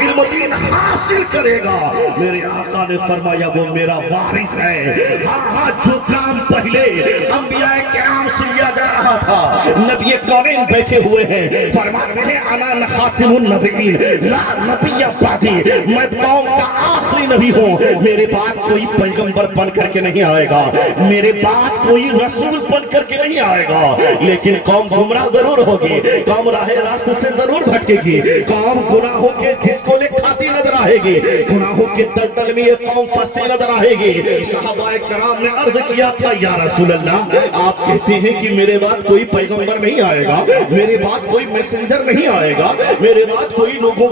علم دین حاصل کرے گا، میرے آقا نے فرمایا وہ میرا وارث ہے۔ ہاں جو کام پہلے انبیاء کرام سے لیا جا رہا تھا، نبی کونین بیٹھے ہوئے ہیں، فرماتے ہیں انا خاتم النبیین لا نبی بعدی، میں قوم کا آخری نبی ہوں، میرے بعد کوئی پیغمبر بن کر کے نہیں آئے گا، میرے بعد کوئی رسول بن کر کے نہیں آئے گا، لیکن قوم گمراہ ضرور ہوگی، قوم راہ راست سے ضرور بھٹکے گی، قوم گناہوں کے دھسکولے کھاتی نظر آئے گی، گناہوں کے دلدل میں یہ قوم پھنستی نظر آئے گی۔ صحابہ کرام نے عرض کیا تھا یا رسول اللہ آپ کہتے ہیں کہ میرے بعد کوئی پیغمبر نہیں آئے گا، میرے بعد کوئی میسنجر نہیں آئے گا، میرے بعد کوئی لوگوں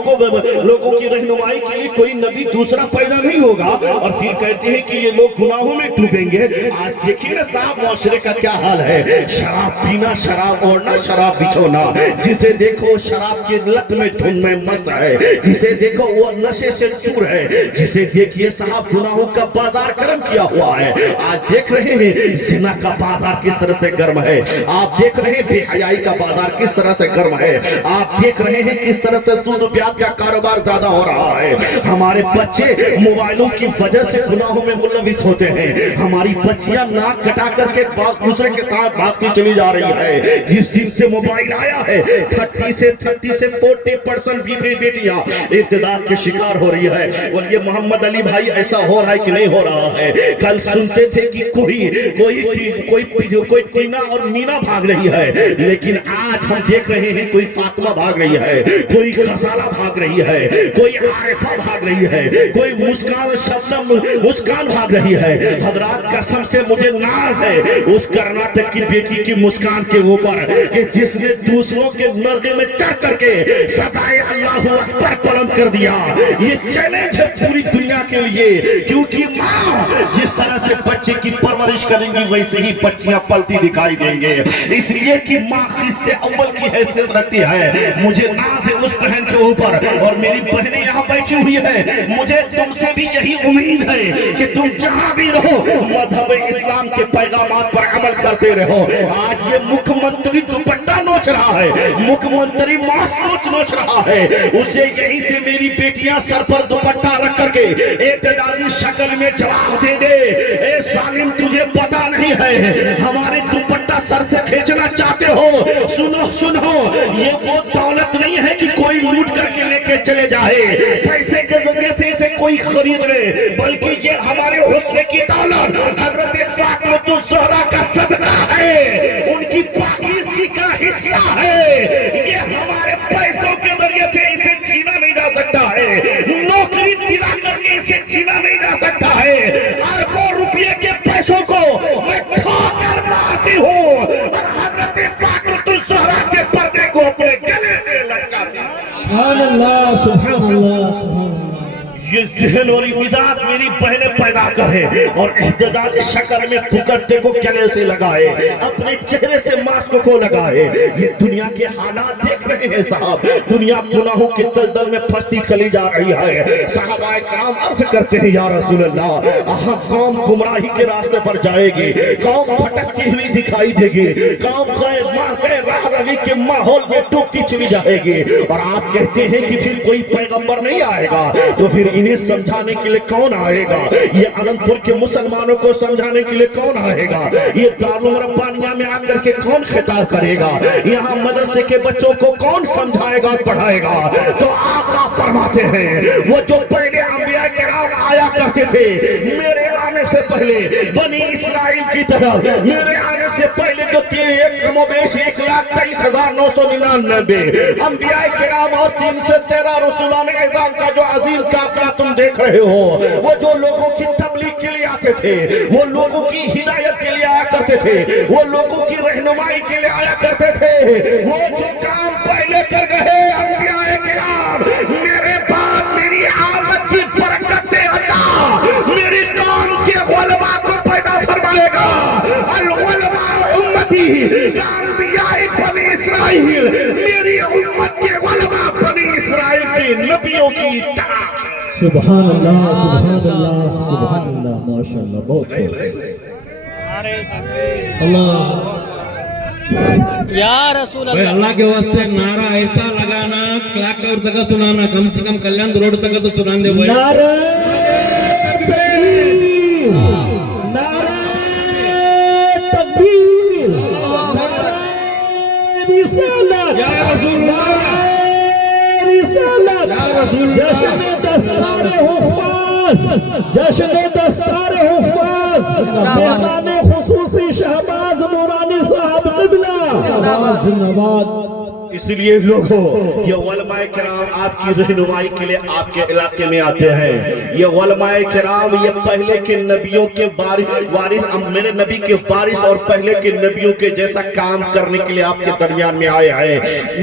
کی رہنمائی کے لیے کوئی نبی دوسرا پیدا نہیں ہوگا، اور پھر کہتے ہیں کہ یہ لوگ گناہوں میں ڈوبیں گے۔ آج دیکھیے نا صاحب معاشرے کا کیا حال ہے، شراب پینا، شراب اوڑھنا، شراب بچھونا، جسے دیکھو شراب کے لت میں دھن میں مست ہے، جسے دیکھو وہ نشے سے چور ہے، جسے دیکھیے صاحب گناہوں کا بازار گرم کیا ہوا ہے۔ آج دیکھ رہے ہیں زنا کا بازار کس طرح سے گرم ہے، آپ دیکھ رہے ہیں بے حیائی کا بازار کس طرح سے گرم ہے، آپ دیکھ رہے ہیں کس طرح سے سود و بیعت کا کاروبار زیادہ ہو رہا ہے، ہمارے بچے موبائلوں کی وجہ سے گناہوں میں ملوث ہوتے ہیں، ہماری بچیاں ناک کٹا کر کے دوسرے کے ساتھ بھاگتی چلی جا رہی ہے۔ جس دن سے موبائل آیا ہے 30 سے 40% بیٹیاں اقتدار کے شکار ہو رہی ہے، اور یہ محمد علی بھائی ایسا ہو رہا ہے کہ نہیں ہو رہا ہے؟ کل سنتے تھے کہ کوئی ٹینا اور مینا بھاگ رہی ہے، لیکن آج ہم دیکھ رہے ہیں کوئی فاطمہ بھاگ رہی ہے، کوئی غزالہ بھاگ رہی ہے، کوئی عارفہ بھاگ رہی ہے، کوئی مسکان بھاگ رہی ہے۔ حضرات قسم سے مجھے ناز ہے اس کرناٹک کی بیٹی کی مسکان کے اوپر کہ جس نے دوسروں کے مرغے میں چڑھ کر کے صدائے اللہ اکبر بلند کر دیا۔ یہ چیلنج ہے پوری دنیا کے لیے، کیونکہ ماں جس طرح سے بچے کی پرورش کریں گی ویسے ہی بچیاں پلتی دکھائی دیں گے، اس لیے کہ ماں خست اول کی حیثیت رکھتی ہے۔ مجھے ناز ہے اس بہن کے اوپر، اور میری بہنیں یہاں بیٹھی ہوئی ہے، مجھے تم سے بھی یہی امید ہے کہ تم جہاں بھی رہو مذہب اسلام کے پیغامات پر عمل کرتے رہو۔ آج یہ مکھ منتری دوپٹہ نوچ رہا ہے، مکھ منتری ماسک نوچ رہا ہے، اسے یہی سے میری بیٹیاں سر پر دوپٹہ رکھ کر کے اعتدالی شکل میں جواب دے دے، اے سالم تجھے پتا نہیں ہے ہمارے دوپٹہ سر سے کھینچنا چاہتے ہو، سنو یہ وہ دولت نہیں ہے کہ کوئی لوٹ کر کے لے کے چلے جائے، پیسے کے ذریعے سے اسے کوئی خرید لے، بلکہ یہ ہمارے حسن کی دولت حضرت فاطمہ الزہرا کا صدقہ ہے، ان کی پاکیزگی کا حصہ ہے، یہ ہمارے پیسوں کے ذریعے سے اسے چھینا نہیں جا سکتا ہے، نوکری دلا کر کے اسے چھینا نہیں جا سکتا ہے، اربوں روپیے کے پیسوں کو میں ٹھوکر مارتی ہوں اور حضرت فاطمہ الزہرا کے پردے کو اپنے گلے سے لٹکاتی ہوں۔ سبحان اللہ، سبحان اللہ، سبحان اللہ۔ یہ ذہن اور مزاج میری بہنیں پیدا کرے اور احتجاجی شکل میں پکڑتے کو گلے سے لگائے، اپنے چہرے سے ماسک کو لگائے۔ یہ دنیا کے حالات دیکھ رہے ہیں صاحب، دنیا گناہوں کے دلدل میں پھنستی چلی جا رہی ہے۔ صحابہ کرام عرض کرتے ہیں یا رسول اللہ قوم گمراہی کے راستے پر جائے گی، قوم پھٹکتی ہوئی دکھائی دے گی، قوم راہ روی کے ماحول میں ڈوبتی چلی جائے گی، اور آپ کہتے ہیں کہ پھر کوئی پیغمبر نہیں آئے گا، تو پھر انہیں سمجھانے کے لئے کون آئے گا؟ یہ اننت پور کے مسلمانوں کو سمجھانے کے لئے کون آئے گا؟ یہ دارالعلوم ربانیہ میں آ کر کے کون خطاب کرے گا؟ یہاں مدرسے کے بچوں کو کون سمجھائے گا پڑھائے گا؟ تو آقا فرماتے ہیں وہ جو پہلے انبیاء کرام آیا کرتے تھے میرے آنے سے پہلے، بنی اسرائیل کی طرف میرے آنے سے پہلے جو کم و بیش 1,23,999 انبیاء کرام اور 313 رسولان اعظام کا جو عظیم قافلہ تم دیکھ رہے ہو، وہ جو لوگوں کی تبلیغ کے لیے آتے تھے، وہ لوگوں کی ہدایت کے لیے آیا کرتے تھے، وہ لوگوں کی رہنمائی کے لیے آیا کرتے تھے، وہ جو کام پہلے کر گئے انبیاء کرام، میرے بعد میری آمد کی برکت سے اللہ میری قوم کے علماء کو پیدا فرمائے گا۔ العلماء امتی انبیاء بنی اسرائیل، میری امت کے علماء بنی اسرائیل کے نبیوں کی طرح۔ سبحان اللہ، سبحان اللہ، سبحان اللہ، ماشاءاللہ، بہت بہت اللہ या रसूल भाई अल्लाह। अल्लाह के वास्ते नारा ऐसा लगाना, क्लैक टावर तक सुनाना, कम से कम कल्याण रोड तक तो सुना दे भाई। नारे तकबीर, नारे तकबीर, नारे रिसालत, या रसूलुल्लाह, रिसालत, या रसूलुल्लाह। जश्न दस्तार हुफ़ाज़, जश्न दस्तार हुफ़ाज़, मेहमान खुसूसी शहबाज नूरानी साहब क़िबला। जिंदाबाद। इसलिए लोगों, ये उलमाए किराम आपकी रहनुमाई के लिए आपके इलाके में आते हैं। ये उलमाए किराम ये पहले के नबियों के वारिस, मेरे नबी के वारिस और पहले के नबियों के जैसा काम करने के लिए आपके दरमियान में आए हैं।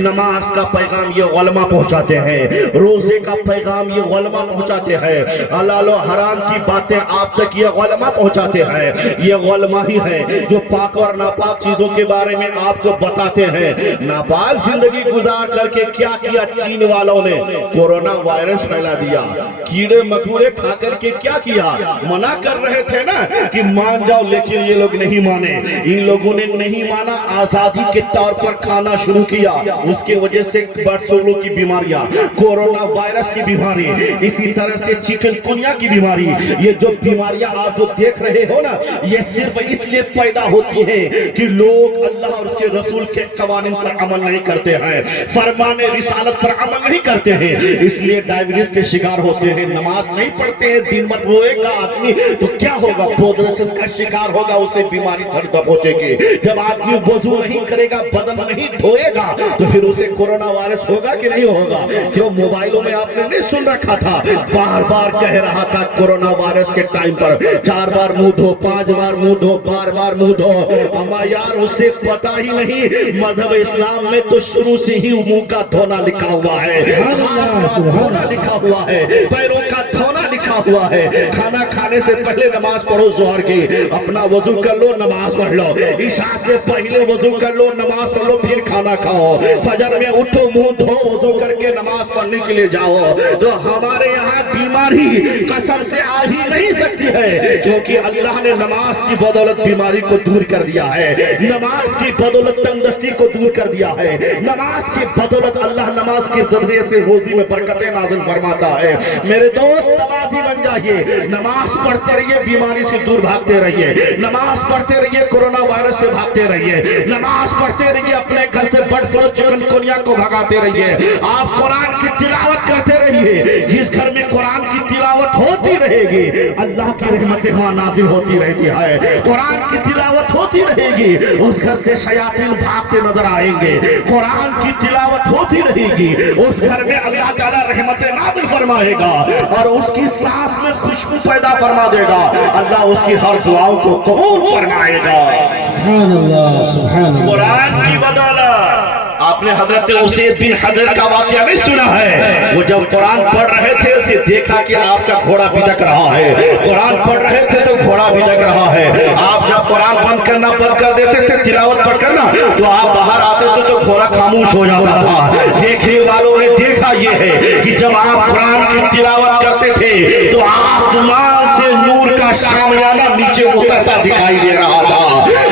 नमाज का पैगाम ये उलमा पहुंचाते हैं, रोजे का पैगाम ये उलमा पहुंचाते हैं, हलाल और हराम की बातें आप तक ये उलमा पहुंचाते हैं। ये उलमा ही है जो पाक और नापाक चीजों के बारे में आपको बताते हैं। नापाक जिंदगी गुजार करके क्या किया चीन वालों ने? कोरोना वायरस फैला दिया। कीड़े मकोड़े खा करके क्या किया? मना कर रहे थे ना कि मान जाओ, लेकिन ये लोग नहीं माने। इन लोगों ने नहीं माना, आजादी के तौर पर खाना शुरू किया। उसके वजह से बर्ड फ्लू की बीमारियां, कोरोना वायरस की बीमारी, इसी तरह से चिकनगुनिया की बीमारी, ये जो बीमारियां आप जो देख रहे हो ना, ये सिर्फ इसलिए पैदा होती है कि लोग अल्लाह और उसके रसूल के कवानीन पर अमल नहीं करते हैं, फरमाने रिसालत पर अमल नहीं करते हैं, इसलिए डायबिटीज के शिकार होते हैं। नमाज नहीं पढ़ते हैं, दिन मत होएगा आदमी तो क्या होगा? पोदरसन का शिकार होगा, उसे बीमारी धर पहुंचेगी। जब आदमी वजू नहीं करेगा, बदन नहीं धोएगा, तो फिर उसे कोरोना वायरस होगा कि नहीं होगा? जो मोबाइलों में आपने नहीं सुन रखा था, बार बार कह रहा था कोरोना वायरस के टाइम पर 4 बार मुंह धो, 5 बार मुंह धो, बार बार मुंह धो। अम्मा यार, उसे पता ही नहीं मजहब इस्लाम में तो शुरू से ही मुंह का धोना लिखा हुआ है, हाथ का धोना लिखा हुआ है, पैरों का धोना लिखा हुआ है। खाना खाने से पहले नमाज पढ़ो, जोहर की अपना वजू कर लो, नमाज पढ़ लो, ईशा से पहले वजू कर लो, नमाज पढ़ लो, फिर खाना खाओ, फजर में उठो, मुंह धो, वजू करके नमाज पढ़ने के लिए जाओ। तो हमारे यहाँ बीमारी कसम से आ ही नहीं सकती है, क्योंकि अल्लाह ने नमाज की बदौलत बीमारी को दूर कर दिया है, नमाज की बदौलत तंदुरुस्ती को दूर कर दिया है, नमाज की बदौलत अल्लाह नमाज के जरिए से रोजी में बरकतें नाज़िल फरमाता है। मेरे दोस्त, नमाजी बन जाइए, नमाज पढ़ते रहिए, बीमारी से दूर भागते रहिए, नमाज पढ़ते रहिए, कोरोना वायरस से भागते रहिए, नमाज पढ़ते रहिए, अपने घर से बर्ड फ्लू चिकनगुनिया को भगाते रहिए। आप कुरान की तिलावत करते रहिए, जिस घर में कुरान की तिलावत होती रहेगी, अल्लाह की रहमतें वहां नाज़िल होती रहती है। कुरान की तिलावत होती रहेगी, उस घर से शयातीन भागते नजर आएंगे। कुरान की तिलावत होती रहेगी, उस घर में अल्लाह ताला रहमतें नाज़िल फरमाएगा और उसकी सांस में खुशबू पैदा फरमा देगा। अल्लाह उसकी हर दुआओं को कबूल फरमाएगा। सुभान अल्लाह, सुभान अल्लाह। कुरान की बदौलत आपने हजरत उसैद बिन हदर का वाकया नहीं सुना है? वो जब कुरान पढ़ रहे थे तो देखा कि आपका घोड़ा बिदक रहा है, कुरान पढ़ रहे थे तो घोड़ा बिदक रहा है। आप जब कुरान बंद करना बंद कर देते थे, तिलावत पढ़ करना, तो आप बाहर आते थे तो घोड़ा खामोश हो जाता था। देखने वालों ने देखा ये है कि जब आप कुरान की तिलावत करते थे तो आसमान से नूर का शामियाना नीचे उतरता दिखाई दे रहा था।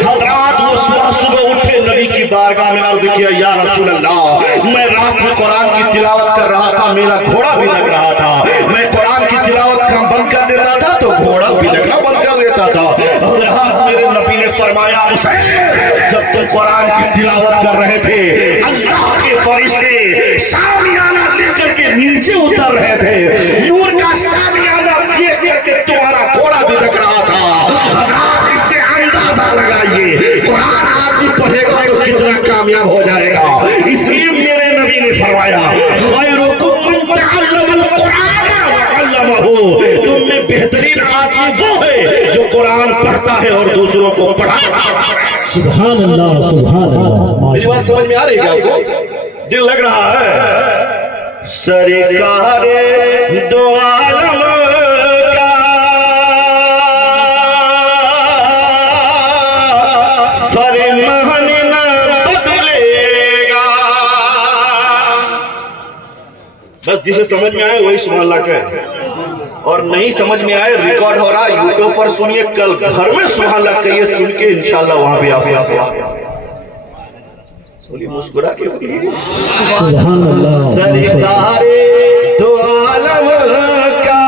हजरात, वो सुबह सुबह उठे, नबी की बारगाह में अर्ज किया, या रसूल अल्लाह, मैं रात में कुरान की तिलावत कर रहा था, मेरा घोड़ा भी लग रहा था। मैं कुरान की तिलावत बंद कर देता था तो घोड़ा भी लगना बंद कर देता था। हजरात, मेरे नबी ने फरमाया, उसैद, जब तुम कुरान की तिलावत कर रहे थे, अल्लाह के फरिश्ते शामियाना लेकर के नीचे उतर रहे थे, नूर का शामियाना लेकर के तुम्हारा घोड़ा भी लग रहा था। हजरात, इससे अंदाजा लगाइए कुरान आदमी पढ़ेगा तो कितना कामयाब हो जाएगा। इसलिए मेरे नबी ने फरमाया, खैरुकुम मन तअल्लमल कुरान व अल्लमहु, तुम में बेहतरीन आदमी वो है जो कुरान पढ़ता है और दूसरों को पढ़ाता है। सुभान अल्लाह, सुभान अल्लाह। मेरी बात समझ में आ रही है आपको? दिल लग रहा है? सरकार दो आलम का फरमान न बदलेगा। बस जिसे समझ में आए वही सुभान अल्लाह कहे, और नहीं समझ में आए, रिकॉर्ड हो रहा यूट्यूब पर सुनिए, कल घर में सुभान अल्लाह कहिए, सुन के इंशाल्लाह वहां भी आप بولی مسکرا کیوں کی سبحان اللہ سرکار دو عالم کا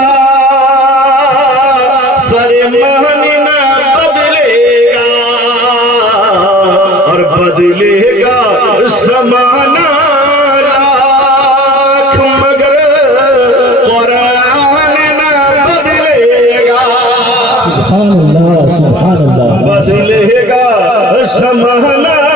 فرمان نہ بدلے گا اور بدلے گا زمانہ لاکھ مگر قرآن نہ بدلے گا سبحان اللہ بدلے گا زمانہ